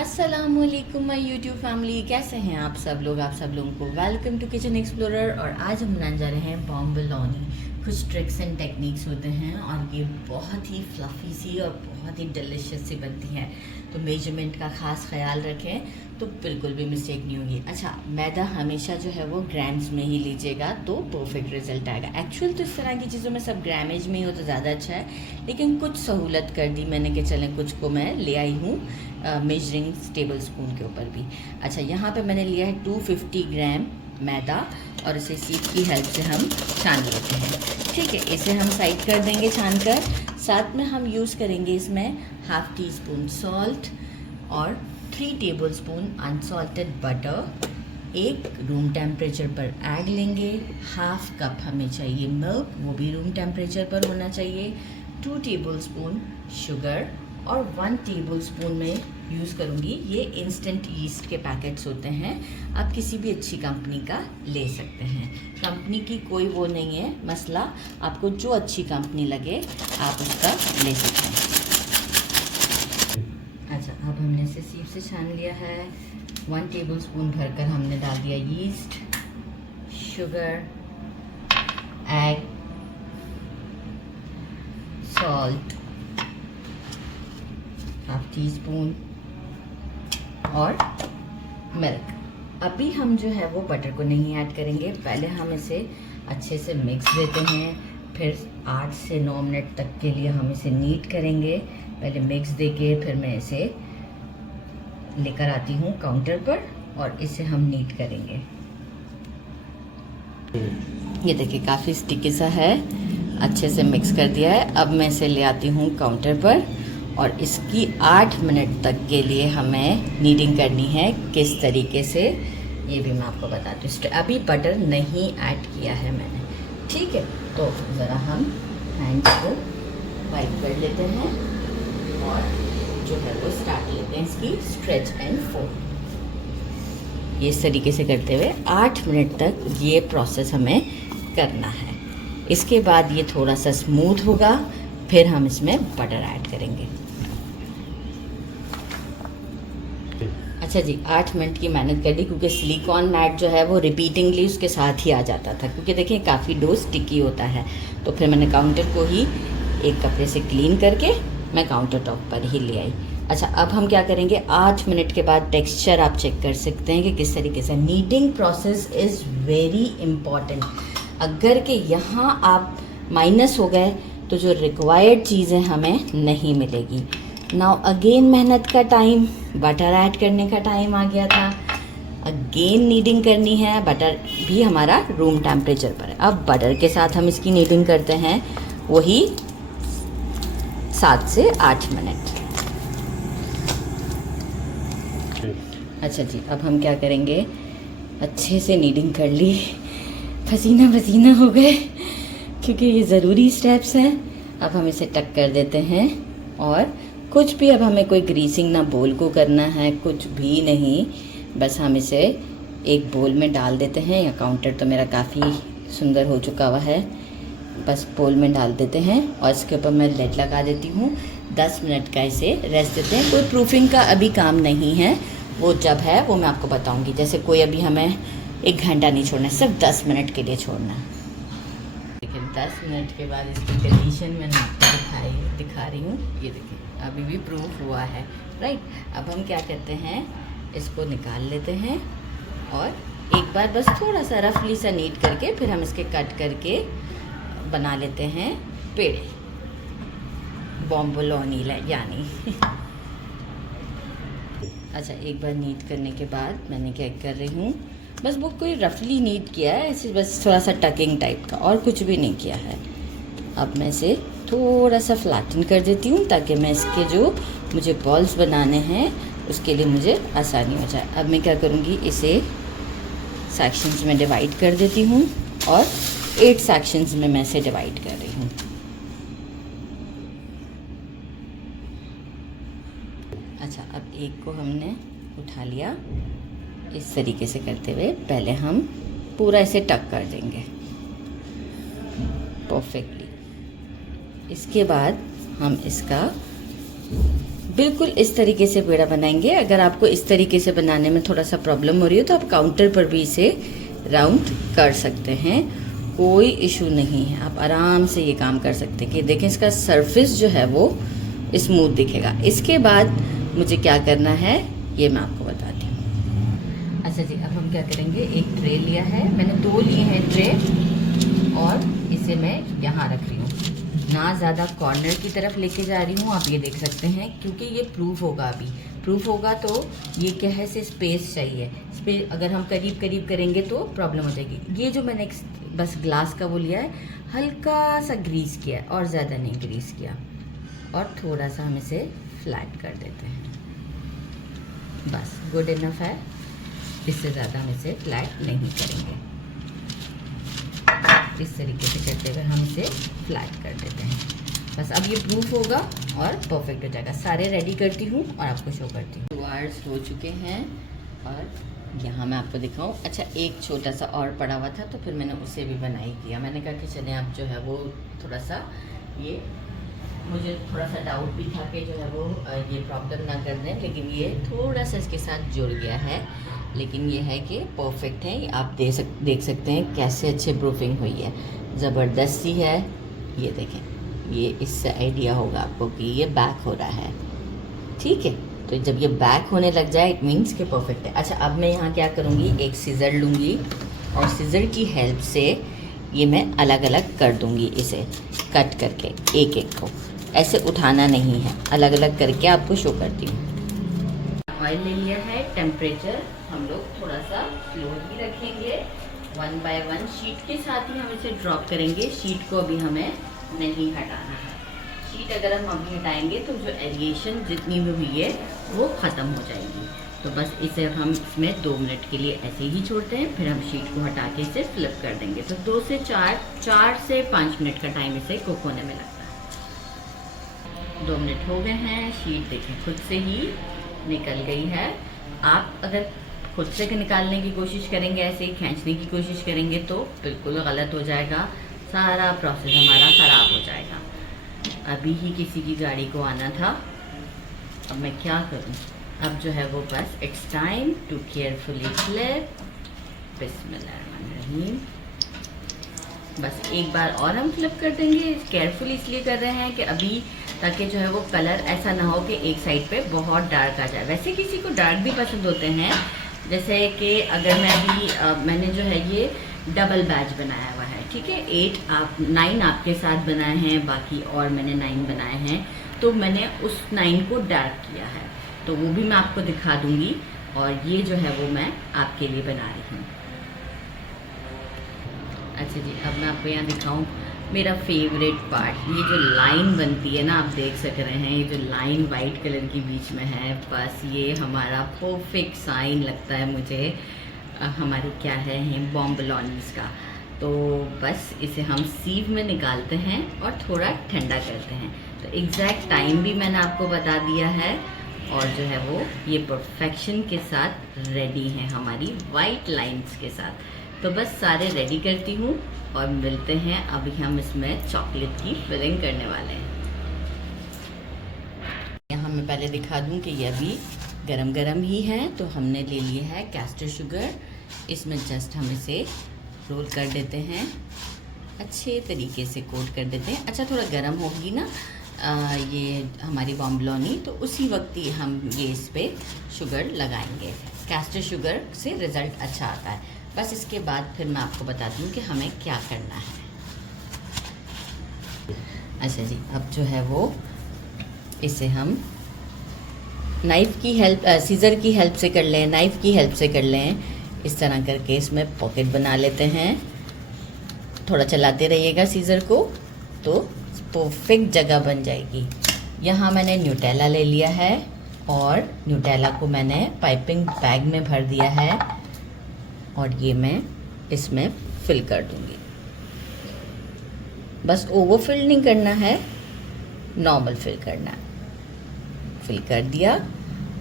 अस्सलामुअलैकुम my YouTube family, कैसे हैं आप सब लोगों को वेलकम टू किचन एक्सप्लोरर। और आज हम बनाने जा रहे हैं बॉम्बोलोनी। कुछ ट्रिक्स एंड टेक्निक्स होते हैं और ये बहुत ही फ्लफ़ी सी और बहुत ही डिलीशियस सी बनती हैं, तो मेजरमेंट का ख़ास ख्याल रखें तो बिल्कुल भी मिस्टेक नहीं होगी। अच्छा, मैदा हमेशा जो है वो ग्राम्स में ही लीजिएगा तो परफेक्ट रिजल्ट आएगा। एक्चुअल तो इस तरह की चीज़ों में सब ग्रामेज में ही हो तो ज़्यादा अच्छा है, लेकिन कुछ सहूलत कर दी मैंने कि चलें कुछ को मैं ले आई हूँ मेजरिंग टेबल स्पून के ऊपर भी। अच्छा, यहाँ पे मैंने लिया है 250 ग्राम मैदा और इसे सीख की हेल्प से हम छान लेते हैं। ठीक है, इसे हम साइड कर देंगे छान कर। साथ में हम यूज़ करेंगे इसमें हाफ़ टी स्पून सॉल्ट और 3 टेबल स्पून अनसॉल्टेड बटर। एक रूम टेम्परेचर पर ऐड लेंगे। हाफ़ कप हमें चाहिए मिल्क, वो भी रूम टेम्परेचर पर होना चाहिए। 2 टेबल स्पून शुगर और 1 टेबल स्पून में यूज़ करूँगी ये इंस्टेंट यीस्ट के पैकेट्स होते हैं, आप किसी भी अच्छी कंपनी का ले सकते हैं। कंपनी की कोई वो नहीं है मसला, आपको जो अच्छी कंपनी लगे आप उसका ले सकते हैं। अच्छा, अब हमने इसे सीप से छान लिया है। 1 टेबल स्पून भरकर हमने डाल दिया yeast, sugar, egg, salt, half tea spoon और मिल्क। अभी हम जो है वो बटर को नहीं ऐड करेंगे, पहले हम इसे अच्छे से मिक्स देते हैं, फिर 8 से 9 मिनट तक के लिए हम इसे नीट करेंगे। पहले मिक्स देके फिर मैं इसे लेकर आती हूँ काउंटर पर और इसे हम नीट करेंगे। ये देखिए काफ़ी स्टिकी सा है, अच्छे से मिक्स कर दिया है। अब मैं इसे ले आती हूँ काउंटर पर और इसकी 8 मिनट तक के लिए हमें नीडिंग करनी है। किस तरीके से ये भी मैं आपको बताती हूँ। अभी बटर नहीं ऐड किया है मैंने, ठीक है। तो ज़रा हम हैंड्स को वाइप कर लेते हैं और जो है वो स्टार्ट लेते हैं इसकी स्ट्रेच एंड फोल्ड। ये इस तरीके से करते हुए 8 मिनट तक ये प्रोसेस हमें करना है। इसके बाद ये थोड़ा सा स्मूथ होगा, फिर हम इसमें बटर ऐड करेंगे। अच्छा जी, 8 मिनट की मेहनत कर ली क्योंकि सिलिकॉन मैट जो है वो रिपीटिंगली उसके साथ ही आ जाता था, क्योंकि देखिए काफ़ी डो स्टिकी होता है। तो फिर मैंने काउंटर को ही एक कपड़े से क्लीन करके मैं काउंटर टॉप पर ही ले आई। अच्छा, अब हम क्या करेंगे, 8 मिनट के बाद टेक्सचर आप चेक कर सकते हैं कि किस तरीके से। Kneading process is very important. अगर कि यहाँ आप माइनस हो गए तो जो रिक्वायर्ड चीज़ें हमें नहीं मिलेगी। नाउ अगेन मेहनत का टाइम, बटर ऐड करने का टाइम आ गया था। अगेन नीडिंग करनी है, बटर भी हमारा रूम टेम्परेचर पर है। अब बटर के साथ हम इसकी नीडिंग करते हैं वही 7 से 8 मिनट। अच्छा जी, अब हम क्या करेंगे, अच्छे से नीडिंग कर ली, पसीना पसीना हो गए क्योंकि ये ज़रूरी स्टेप्स हैं। अब हम इसे टक कर देते हैं और कुछ भी, अब हमें कोई ग्रीसिंग ना बोल को करना है, कुछ भी नहीं, बस हम इसे एक बोल में डाल देते हैं। या काउंटर तो मेरा काफ़ी सुंदर हो चुका हुआ है, बस बोल में डाल देते हैं और इसके ऊपर मैं लेड लगा देती हूँ। 10 मिनट का इसे रेस्ट देते हैं। कोई प्रूफिंग का अभी काम नहीं है, वो जब है वो मैं आपको बताऊँगी। जैसे कोई अभी हमें 1 घंटा नहीं छोड़ना है, सिर्फ 10 मिनट के लिए छोड़ना है। लेकिन 10 मिनट के बाद इसकी कंडीशन मैंने आपको दिखा रही हूँ। ये देखिए अभी भी प्रूफ हुआ है, राइट। अब हम क्या करते हैं, इसको निकाल लेते हैं और एक बार बस थोड़ा सा रफली सा नीट करके फिर हम इसके कट करके बना लेते हैं पेड़े, बॉम्बोलोनी यानी। अच्छा, एक बार नीट करने के बाद मैंने क्या कर रही हूँ, बस वो कोई रफली नीट किया है ऐसे, बस थोड़ा सा टकिंग टाइप का, और कुछ भी नहीं किया है। अब मैं इसे थोड़ा सा फ्लैटन कर देती हूँ ताकि मैं इसके जो मुझे बॉल्स बनाने हैं उसके लिए मुझे आसानी हो जाए। अब मैं क्या करूँगी, इसे सेक्शंस में डिवाइड कर देती हूँ और 8 सेक्शंस में मैं इसे डिवाइड कर रही हूँ। अच्छा, अब एक को हमने उठा लिया, इस तरीके से करते हुए पहले हम पूरा इसे टक कर देंगे परफेक्टली। इसके बाद हम इसका बिल्कुल इस तरीके से पेड़ा बनाएंगे. अगर आपको इस तरीके से बनाने में थोड़ा सा प्रॉब्लम हो रही हो तो आप काउंटर पर भी इसे राउंड कर सकते हैं, कोई इशू नहीं है. आप आराम से ये काम कर सकते हैं. कि देखें इसका सरफेस जो है वो स्मूथ दिखेगा. इसके बाद मुझे क्या करना है ये मैं आपको बताती हूँ. अच्छा जी, अब हम क्या करेंगे, एक ट्रे लिया है मैंने, 2 लिए हैं ट्रे, और इसे मैं यहाँ रख रही हूँ. ना ज़्यादा कॉर्नर की तरफ लेके जा रही हूँ, आप ये देख सकते हैं, क्योंकि ये प्रूफ होगा. अभी प्रूफ होगा तो ये क्या है, से स्पेस चाहिए. स्पेस अगर हम करीब करीब करेंगे तो प्रॉब्लम हो जाएगी. ये जो मैंने बस ग्लास का वो लिया है, हल्का सा ग्रीस किया और ज़्यादा नहीं ग्रीस किया, और थोड़ा सा हम इसे फ्लैट कर देते हैं. बस गुड इनफ है, इससे ज़्यादा हम इसे फ्लैट नहीं करेंगे. इस तरीके से करते हुए हम इसे फ्लैट कर देते हैं. बस अब ये प्रूफ होगा और परफेक्ट हो जाएगा. सारे रेडी करती हूँ और आपको शो करती हूँ. 2 आवर्स हो चुके हैं और यहाँ मैं आपको दिखाऊँ. अच्छा, एक छोटा सा और पड़ा हुआ था तो फिर मैंने उसे भी बनाई किया. मैंने कहा कि चले आप जो है वो थोड़ा सा, ये मुझे थोड़ा सा डाउट भी था कि जो है वो ये प्रॉब्लम ना कर दें, लेकिन ये थोड़ा सा इसके साथ जुड़ गया है. लेकिन ये है कि परफेक्ट है. आप देख सकते हैं कैसे अच्छे प्रूफिंग हुई है, ज़बरदस्त सी है. ये देखें, ये इससे आइडिया होगा आपको कि ये बैक हो रहा है. ठीक है, तो जब ये बैक होने लग जाए इट मीन्स कि परफेक्ट है. अच्छा, अब मैं यहाँ क्या करूँगी, एक सीज़र लूँगी और सीज़र की हेल्प से ये मैं अलग अलग कर दूँगी. इसे कट करके एक एक को ऐसे उठाना नहीं है, अलग अलग करके आपको शो करती हूँ. ऑयल ले लिया है, टेम्परेचर हम लोग थोड़ा सा स्लो ही रखेंगे. 1 बाय 1 शीट के साथ ही हम इसे ड्रॉप करेंगे. शीट को अभी हमें नहीं हटाना है. शीट अगर हम अभी हटाएंगे तो जो एरिएशन जितनी भी हुई है वो ख़त्म हो जाएगी. तो बस इसे हम इसमें 2 मिनट के लिए ऐसे ही छोड़ते हैं, फिर हम शीट को हटा के इसे फ्लिप कर देंगे. तो 2 से 4 से 5 मिनट का टाइम इसे कुक होने में लगता है. 2 मिनट हो गए हैं. शीट देखें खुद से ही निकल गई है. आप अगर खुद से निकालने की कोशिश करेंगे, ऐसे ही खींचने की कोशिश करेंगे तो बिल्कुल गलत हो जाएगा. सारा प्रोसेस हमारा ख़राब हो जाएगा. अभी ही किसी की गाड़ी को आना था, अब मैं क्या करूं. अब जो है वो बस it's time to carefully flip. बिस्मिल्लाहिर्रहमानिर्रहीम. बस एक बार और हम फ्लिप कर देंगे. केयरफुली इसलिए कर रहे हैं कि अभी ताकि जो है वो कलर ऐसा ना हो कि एक साइड पे बहुत डार्क आ जाए. वैसे किसी को डार्क भी पसंद होते हैं, जैसे कि अगर मैं अभी मैंने जो है ये डबल बैच बनाया हुआ है. ठीक है, 9 आपके साथ बनाए हैं, बाकी और मैंने 9 बनाए हैं. तो मैंने उस 9 को डार्क किया है, तो वो भी मैं आपको दिखा दूंगी. और ये जो है वो मैं आपके लिए बना रही हूँ. अच्छा जी, अब मैं आपको यहाँ दिखाऊँ मेरा फेवरेट पार्ट. ये जो लाइन बनती है ना, आप देख सक रहे हैं, ये जो लाइन वाइट कलर की बीच में है, बस ये हमारा परफेक्ट साइन लगता है मुझे. हमारे क्या है बॉम्बलोनीज़ का. तो बस इसे हम सीव में निकालते हैं और थोड़ा ठंडा करते हैं. तो एग्जैक्ट टाइम भी मैंने आपको बता दिया है, और जो है वो ये परफेक्शन के साथ रेडी है हमारी वाइट लाइंस के साथ. तो बस सारे रेडी करती हूँ और मिलते हैं. अभी हम इसमें चॉकलेट की फिलिंग करने वाले हैं. यहाँ मैं पहले दिखा दूँ कि ये अभी गरम गरम ही है. तो हमने ले लिया है कैस्टर शुगर. इसमें जस्ट हम इसे रोल कर देते हैं, अच्छे तरीके से कोट कर देते हैं. अच्छा, थोड़ा गरम होगी ना ये हमारी बॉम्बलोनी, तो उसी वक्त ही हम ये इस पर शुगर लगाएंगे. कैस्टर शुगर से रिज़ल्ट अच्छा आता है. बस इसके बाद फिर मैं आपको बताती हूँ कि हमें क्या करना है. अच्छा जी, अब जो है वो इसे हम नाइफ़ की हेल्प, सीज़र की हेल्प से कर लें, नाइफ़ की हेल्प से कर लें. इस तरह करके इसमें पॉकेट बना लेते हैं. थोड़ा चलाते रहिएगा सीज़र को तो परफेक्ट जगह बन जाएगी. यहाँ मैंने न्यूटेला ले लिया है और न्यूटेला को मैंने पाइपिंग बैग में भर दिया है, और ये मैं इसमें फिल कर दूँगी. बस ओवर फिल नहीं करना है, नॉर्मल फिल करना है. फिल कर दिया,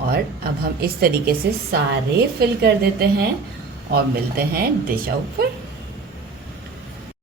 और अब हम इस तरीके से सारे फिल कर देते हैं और मिलते हैं डिश आउट पर.